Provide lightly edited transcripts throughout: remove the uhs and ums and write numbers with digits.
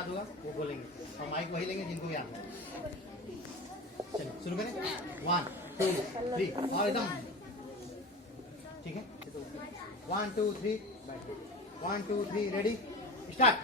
याद होगा वो बोलेंगे और माइक वही लेंगे जिनको याद है। चलिए शुरू करें। 1 2 3 और एकदम ठीक है। 1 2 3 1 2 3 रेडी स्टार्ट।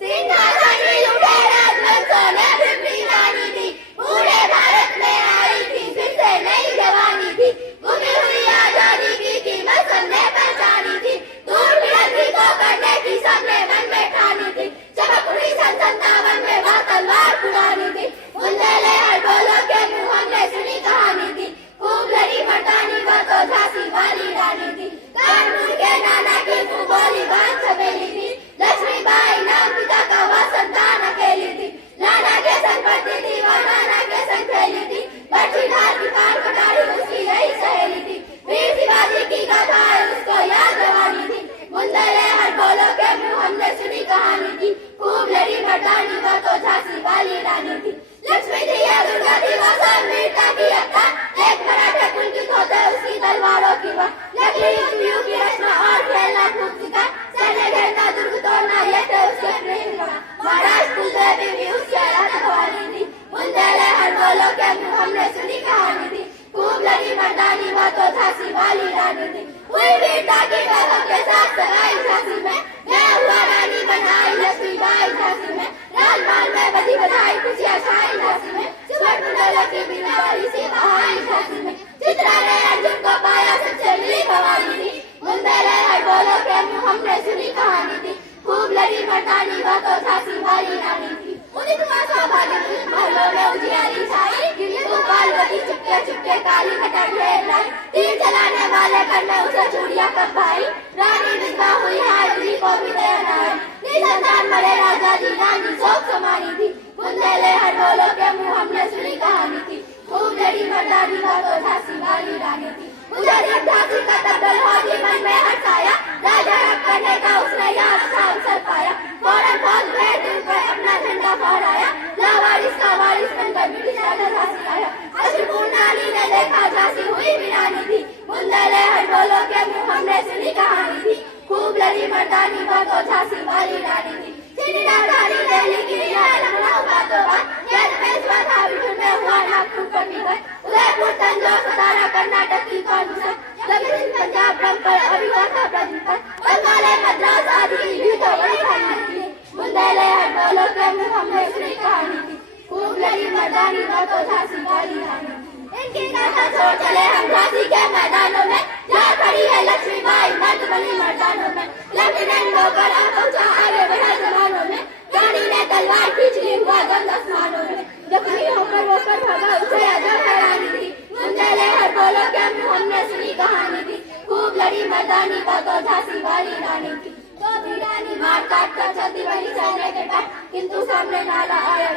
सिंहासन उठे राजवंशों ने फिरती रानी थी, पूरे भारत में आई थी फिर से नई जवानी थी, गुमी हुई आजादी की कीमत सबने पहचानी थी, दूर विरंगी को करने की सबने मन में ठानी थी, चमक उठी 57 में वह तलवार पुरानी थी, बुंदेले हर बोलो के मुंह हमने सुनी कहानी थी, खूब लड़ी मर्दानी वह तो झांसी वाली रानी थी, कानपुर के नाना की मुंह बोली बात छबेली थी, लक्ष्मीबाई नाम पिता का वह संतान अकेली थी, नाना के संग पढ़ती थी वह नाना के संग खेली थी, बच्ची ढाल की पार कटारी उसकी यही सहेली थी, वीर शिवाजी की गाथाएं उसको याद रवानी थी, बुंदेले हर बोलो के मुंह हमने सुनी कहानी थी, खूब लड़ी मर्दानी वह तो झांसी वाली रानी थी, लक्ष्मी थी या दुर्गा थी वह सब वीरता की अक्का, एक मराठा पुलकित होते उसकी तलवारों की वह, लकड़ी युद्ध की रचना और खेलना खूब सिखा, सैन्य घेरना दुर्ग तोड़ना ये थे उसके प्रेम का, महाराज कुलदेवी भी उसके रखवाली थी, बुंदेले हर बोलो के मुंह हमने सुनी कहानी थी, खूब लड़ी मर्दानी वह तो झांसी वाली रानी थी, हुई वीरता की वैभव के साथ सगाई झांसी में, मैं हुआ रानी बनाई लक्ष्मीबाई झांसी में, राजमहल में बजी बजाई खुशियां छाई झांसी में, सुवर्ण मुंडलों की बिरनाई सी बहाई झांसी में, चित्रा ने अर्जुन को पाया सबसे मिली भवानी थी, बुंदेले हर बोलो के मुंह हमने सुनी कहानी थी, खूब लड़ी मर्दानी वह तो झांसी वाली रानी थी, उदित हुआ सौभाग्य महलों में उजियारी छाई, गिरधु पार्वती चुपके चुपके काली घटा ढेर लाई, तीर चलाने वाले करने उसे चूड़ियां कब भाई, रानी विधवा हुई हाय दूरी को भी दया न आई, निसंतान मरे राजा जी रानी शोक समानी थी, बुंदेले हर बोलो के मुंह हमने सुनी कहानी थी, खूब लड़ी मर्दानी वह तो झांसी वाली रानी थी, मुझे जब झांसी का तब्दल होती मन में हर्षाया, राजा करने का उसने यहाँ अच्छा अवसर पाया, फौरन फौज में दिल पर अपना झंडा फहराया, लावारिस का वारिस बनकर ब्रिटिश राजा झांसी आया, अश्रुपूर्णानी ने देखा झांसी हुई वीरानी थी, बुंदेले हर बोलो के मुंह हमने सुनी कहानी थी, खूब लड़ी मर्दानी वह तो झांसी वाली रानी थी, चिन्हदारी दिल्ली की लखनऊ बातों बात, यद पेशवा था बिठूर में हुआ नागपुर पर निगत, उदयपुर तंजौर सतारा कर्नाटक की कौन सा, जब पंजाब बंपर अभी हुआ था ब्रह्मपुर, बंगाल मद्रास आदि की भी तो बड़ी भारी थी, बुंदेले हर बोलो के मुंह हमने सुनी कहानी थी, खूब लड़ी मर्दानी वह तो झांसी वाली रानी थी, इनकी गाथा छोड़ चले हम झांसी के मैदानों में, जहाँ खड़ी है लक्ष्मीबाई मर्द बनी मर्दानों में, लेफ्टिनेंट होकर पहुंचा आगे बढ़ा जवानों में, रानी ने तलवार खींच ली हुआ गंद आसमानों में, जख्मी होकर वो कर भागा उसे अजब हैरानी थी, बुंदेले हर बोलो के मुंह हमने सुनी कहानी थी, खूब लड़ी मर्दानी वह तो झांसी वाली रानी थी, तो भी रानी मार काट कर चलती वही सैन्य के पास, किंतु सामने नाला आया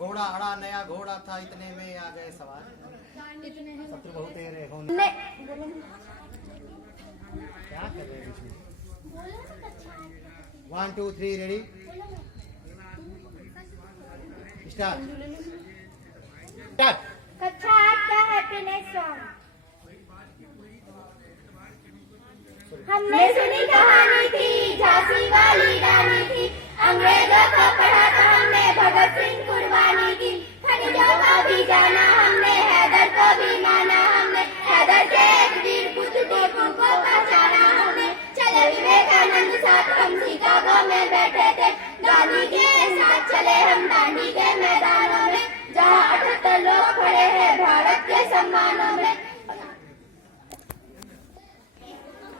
घोड़ा अड़ा नया घोड़ा था इतने में आ गए सवार, शत्रु बहुत तेरे होने क्या कर रहे हैं इसमें। 1 2 3 रेडी स्टार्ट। कक्षा 8 का हैप्पीनेस सॉन्ग। हमने सुनी कहानी थी झांसी वाली रानी थी, अंग्रेजों को पढ़ा था हमने भगत सिंह कुर्बानी की, खनिजों को भी जाना हमने हैदर को भी माना हमने, हैदर के एक वीर पुत्र टीपू को पहचाना हमने, चले विवेकानंद साथ हम शिकागो में बैठे थे, गांधी के साथ चले हम दांडी के मैदानों में, जहाँ 78 लोग खड़े हैं भारत के सम्मानों में।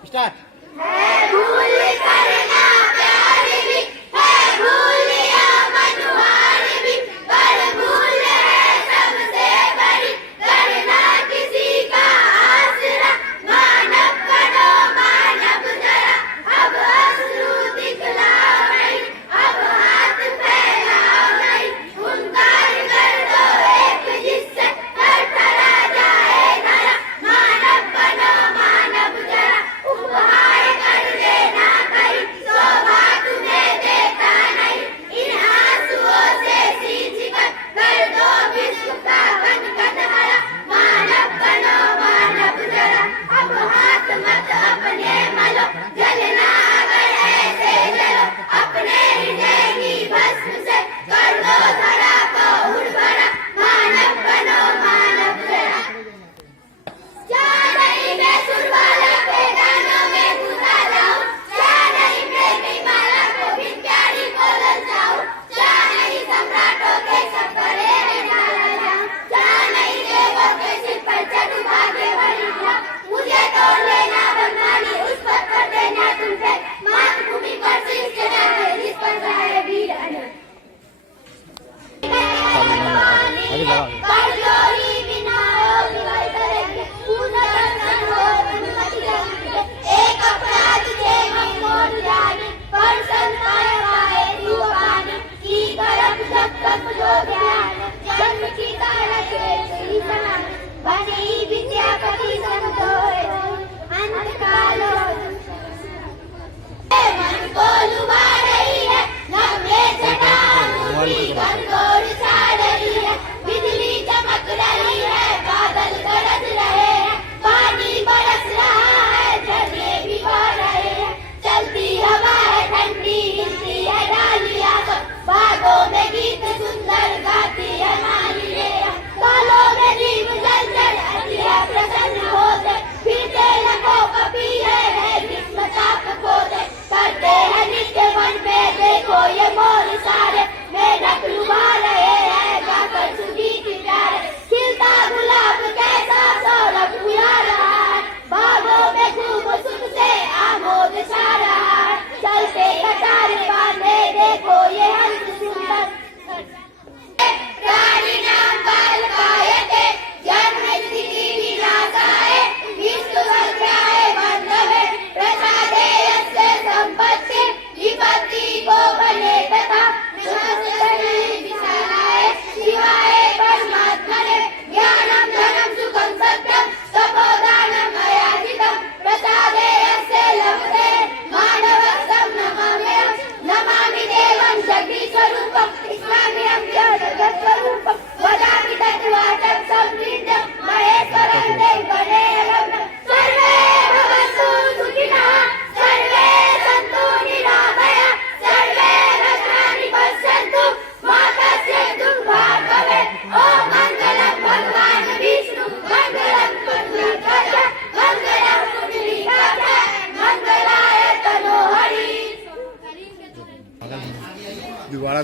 स्टार्ट। है भूल करना प्यार भी, है भूल या मनुहार भी, पर भूल है सबसे बड़ी, करना किसी का आसरा, मानव बनो मानव जरा, अब अश्रु दिखलाओ नहीं, अब हाथ फैलाओ नहीं, हुंकार कर दो एक जिससे थरथरा जाए धरा, मानव बनो मानव जरा, उपहार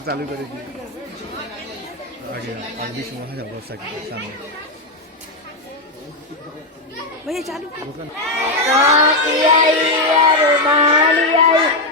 चालू करेगी आगे आगे सुना है बहुत सामने भैया चालू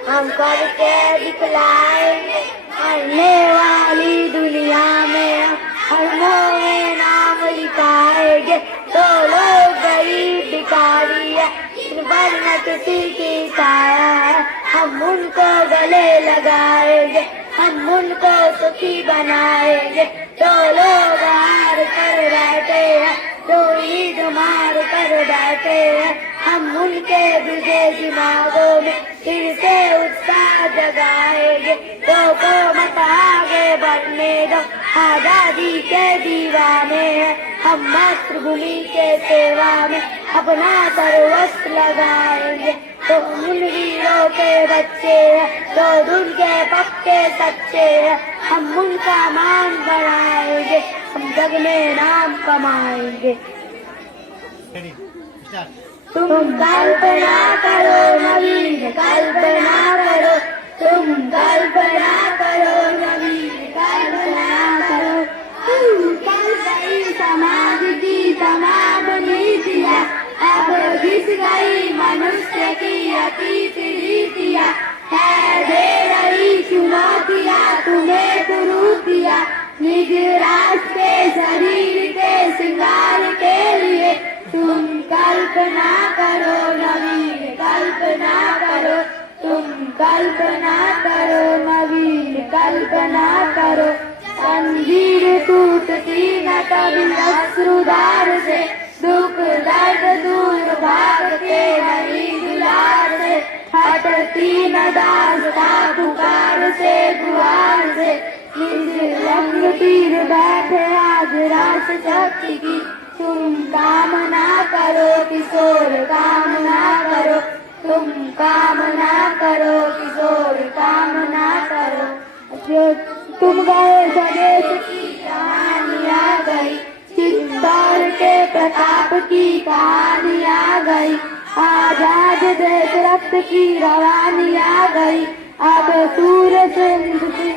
हम करके दिखलाएंगे आने वाली दुनिया में हरमों में नाम लिखाएंगे तो लोग गरीब भिखारी है इन पर न किसी की छाया है हम उनको गले लगाएंगे हम उनको सुखी बनाएंगे जो लोग हार कर बैठे हैं जो ईद मार कर बैठे हैं हम उनके बुझे दिमागों में फिर से उत्साह जगाएंगे तो को मत आगे बढ़ने दो आजादी के दीवाने हैं हम मातृभूमि के सेवा में अपना सर्वस्व लगाएंगे तो उन वीरों के बच्चे हैं जो धुन के पक्के सच्चे हैं हम उनका मान बढ़ाएंगे हम जग में नाम कमाएंगे रेडी स्टार्ट तुम कल्पना करो नवीन कल्पना करो तुम कल्पना करो नवीन कल्पना करो कल गई समाज की तमाम नीतियाँ अब घिस गई मनुष्य की अतीत रीतियाँ है दे रही चुनौतियाँ तुम्हें कुरूतियाँ निज राष्ट्र के शरीर के श्रृंगार के लिए तुम कल्पना करो नवीन कल्पना करो तुम कल्पना करो नवीन कल्पना करो जंजीर टूटती न कभी अश्रुधार से दुख दर्द दूर भागते नहीं दुलार से हटती न दास्ता पुकार से गुहार से रंग तीर बैठे आज राष्ट्र शक्ति की तुम कामना करो किशोर कामना करो तुम कामना करो किशोर कामना करो जो तुम गए स्वदेश की कहानी आ गई चित्तौड़ के प्रताप की कहानी आ गई आजाद देश रक्त की रवानी आ गई अब सूर्य सिंधु की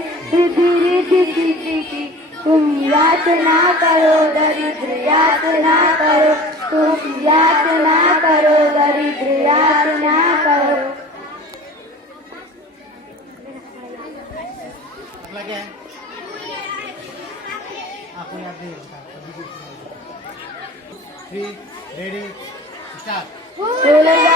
तुम याचना करो दरिद्र याचना करो तुम याचना करो दरिद्र याचना करो अगला क्या है आपको याद नहीं होता 3 रेडी स्टार्ट भूल गया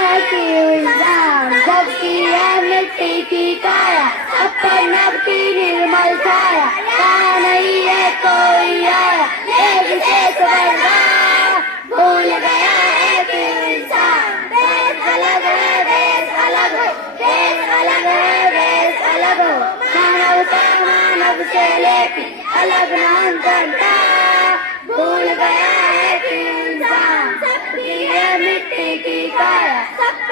है कि इंसान सबकी है मिट्टी की काया अपन नभ की निर्मल छाया कहाँ नहीं है कोई आया एक विशेष वरदान भूल गया है कि इंसान देश अलग है देश अलग हो देश अलग है देश अलग हो मानवता मानव से लेके अलग नाम चलता भूल गया है कि इंसान सबकी है मिट्टी की काया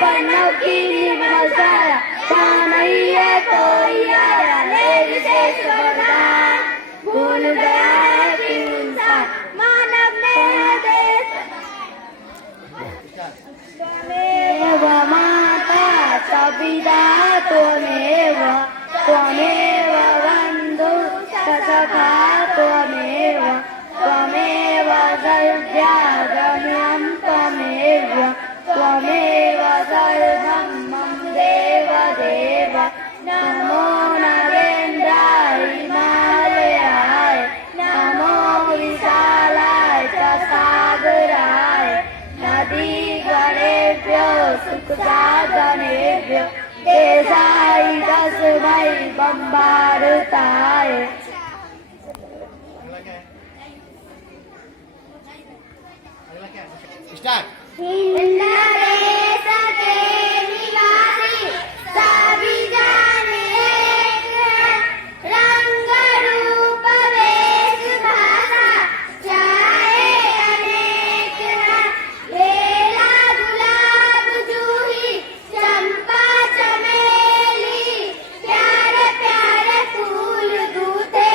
पर नव की निर्मल छाया कहाँ नहीं है कोई आया ले विशेष वरदान भूल गया है कि इंसान मानव में है देश त्वमेव माता सविता त्वमेव त्वमेव बन्धु सखा त्वमेव त्वमेव सर्वज्ञा गम्यं त्वमेव त्वमेव सर्वं मम देव देव नमो नरेन्द्राय हिमालयाय नमो विशालाय च सागराय नदीगणेभ्यो सुखसाधनेभ्यो देशाय तस्मै बम्बारताय अगला क्या है अगला क्या है स्टार्ट हिंद देश के निवासी सभी जाने एक है रंग रूप वेश भाषा चाहे अनेक है बेला गुलाब जूही चंपा चमेली प्यारे प्यारे फूल गूथे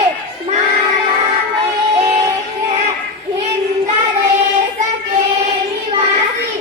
माला में एक है हिंद देश के निवासी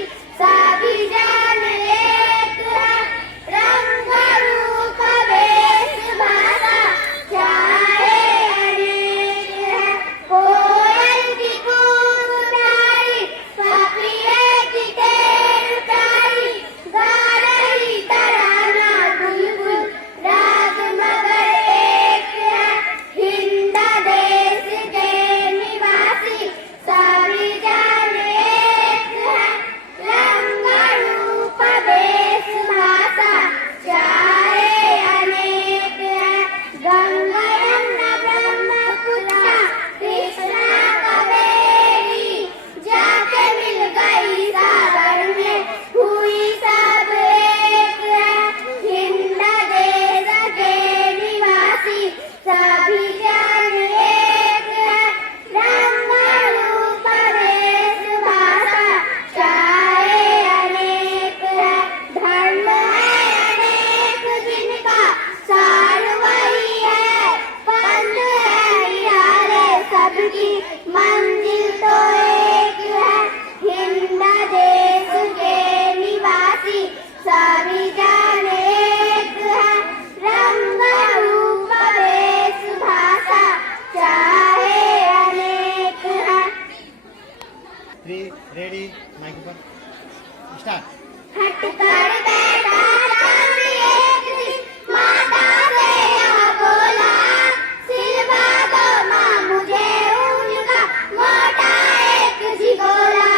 माइक ऊपर स्टार्ट। हट कर बैठा चांद एक दिन, माता से यह बोला, सिलवा दो माँ मुझे ऊन का मोटा एक झिगोला।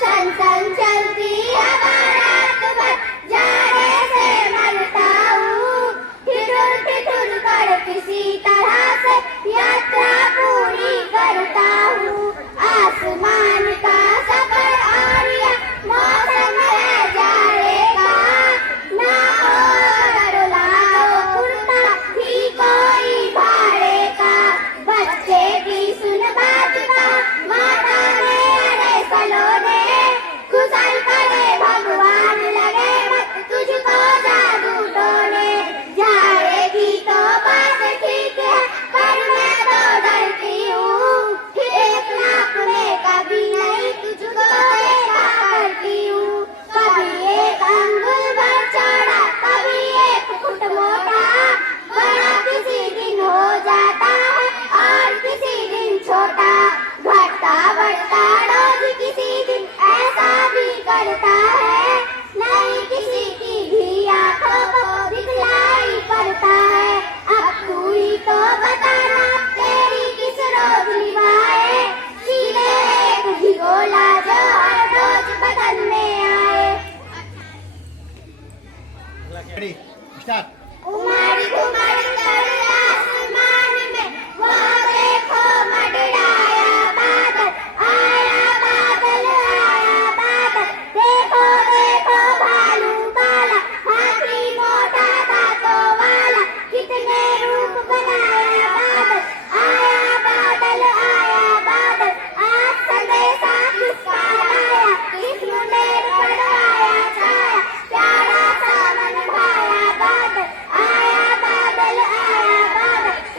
सन सन चलती हवा रात भर, जाड़े से मरता हूँ, ठिठुर कर किसी तरह से यात्रा पूरी करता हूँ। आसमान का सफर और यह मौसम है जाड़े का, ना और लाओ कुर्ता ही कोई भाड़े का। बच्चे की सुन बात का, माता ने अरे सलोने, खुशल करे भगवान लगे मत तुझको जादू टोने। जाड़े की तो बात ठीक है, पर मैं तो डरती हूँ, एक नाक में कभी नहीं तुझको देखा करती हूँ। कभी एक अंगुल भर चौड़ा, कभी एक फुट मोटा, बड़ा किसी दिन हो जाता है और किसी दिन छोटा। घटता बढ़ता रोज किसी दिन ऐसा भी करता है, नहीं किसी की भी आंखों को दिखलाई पड़ता है। अब तू ही तो बताना तेरी किस रोज निभाए, सीधे एक झिगोला जो हर रोज बदन में आए। Ready start. उमड़ घुमड़ कर आसमान में वो देखो मंडराया बादल, आया बादल आया बादल। देखो देखो भालू काला, हाथी मोटा दांतों वाला, कितने रूप बनाया बादल। आया बादल आया बादल, आज संदेशा किसका लाया, किस मुंडेर पर आया छाया, प्यारा सा मन भाया बादल। आया बादल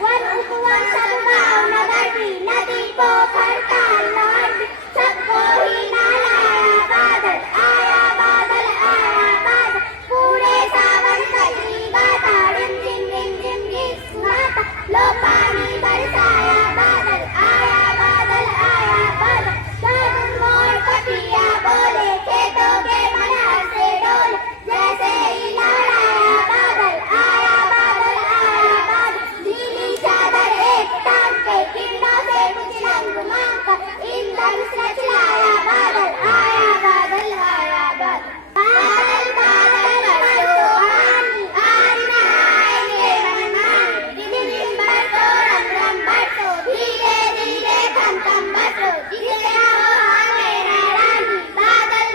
वन उपवन सब गाँव नगर भी, नदी पोखर ताल नहर भी, सबको ही नहलाया बादल। आया बादल पूरे सावन कजरी गाता, रिम झिम गीत सुनाता, लो पानी बरसाया बादल। आया बादल सावन मोर कटिया बोले, खेतों के मल्हार से डोले, जैसे ही लहराया बादल। आया बादल नीली चादर एक टांग पे, किरणों से कुछ रंग मांग कर, इंद्रधनुष रचलाया बादल। आया बादल बादल बरसो पानी, आज नहाएंगे मनमानी, दिन दिन बरसो रम रम बरसो, धीरे धीरे थम थम बरसो, जिससे हो मेरा रानी। बादल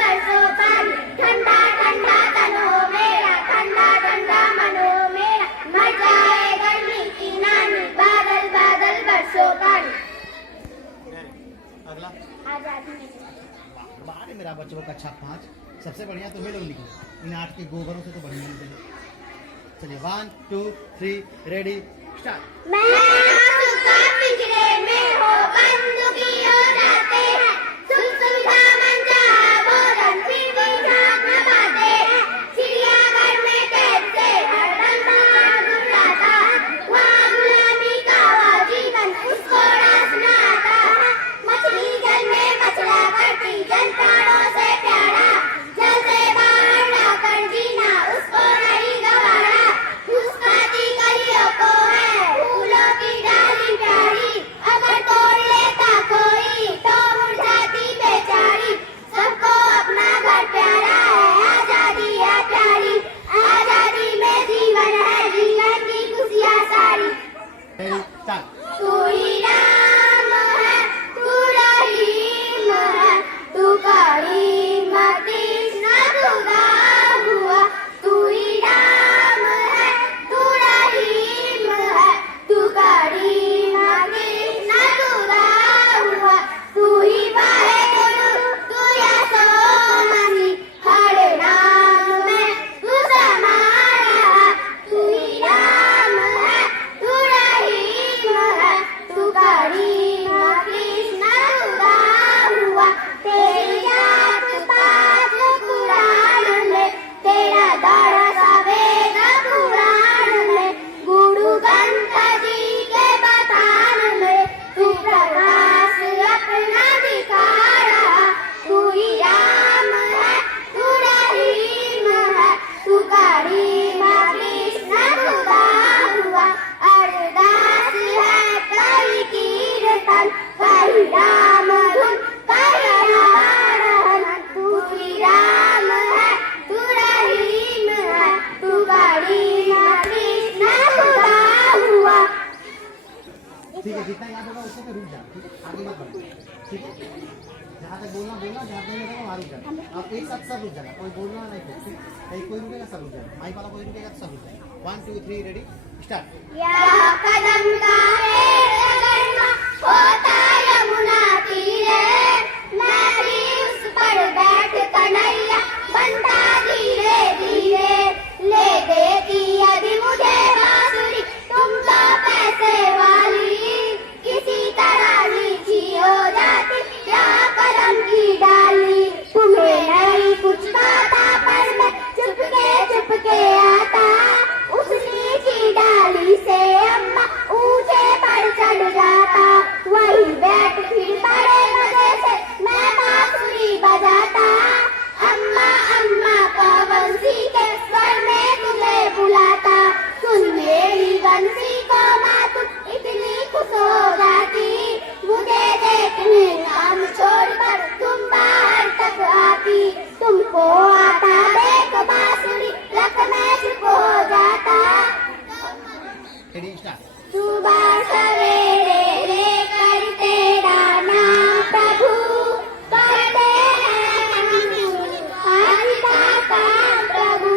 बरसो पानी, ठंडा ठंडा तन हो मेरा, ठंडा ठंडा मन हो मेरा, मर जाए गर्मी की नानी। बादल बरसो पानी। अगला आजादी में बाहर मेरा बच्चों का कक्षा 5 सबसे बढ़िया तुम्हें लोग निकले, इन 8 के गोबरों से तो बढ़िया निकले। चलिए 1 2 3 रेडी स्टार्ट। मैं आंसू का पिंजरे में हो बंद दुखी हो जाते हैं, सुख सुविधा मन चाहा भोजन फिर भी झांक न पाते हैं। चिड़ियाघर में कैद से हरदम बाहर घुराता है, वहाँ गुलामी का वह जीवन उसको रास न आता है। मछली जल में मछला करती, जल प्राणों से प्यारा, जल से बाहर लाकर जीना उसको नहीं गवारा। मुस्काती कलियों को है फूलों की डाली प्यारी, अगर तोड़ लेता बोलना, जहाँ नहीं लगा वहाँ रुक जाना। आप एक साथ सब रुक जाना, कोई बोलना नहीं कुछ, कहीं कोई रुकेगा सब रुक जाना, माइक वाला कोई रुकेगा तो सब रुक जाना। 1 2 3 रेडी स्टार्ट। या कदम का है रगड़ना होता यमुना तीरे, मैं भी उस पर बैठ कन्हैया बनता धीरे धीरे, ले देती यदि मुझे बांसुरी तुम तो पैसे वाली, किसी तरह नीची हो जाती या कदम की डाली। तुम्हें नहीं कुछ पता पर मैं चुपके आता, उस नीची डाली से अम्मा ऊंचे पर चढ़ जाता, वही बैठ फिर बड़े मजे से मैं बांसुरी बजाता। अम्मा अम्मा का बंसी के स्वर में तुझे बुलाता, सुन मेरी बंसी को माँ तुम इतनी खुश हो जाती, मुझे देखने काम छोड़कर तुम बाहर तक आती। तुमको आता देख बांसुरी लक में चुप हो जाता। Ready start. सुबह सवेरे लेकर तेरा नाम प्रभु करते हैं आज का काम प्रभु।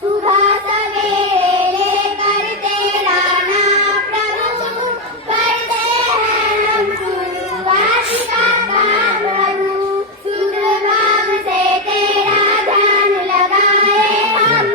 सुबह सवेरे लेकर तेरा नाम प्रभु करते हैं हम आज का काम प्रभु। सुर नाम से तेरा ध्यान लगाए हम,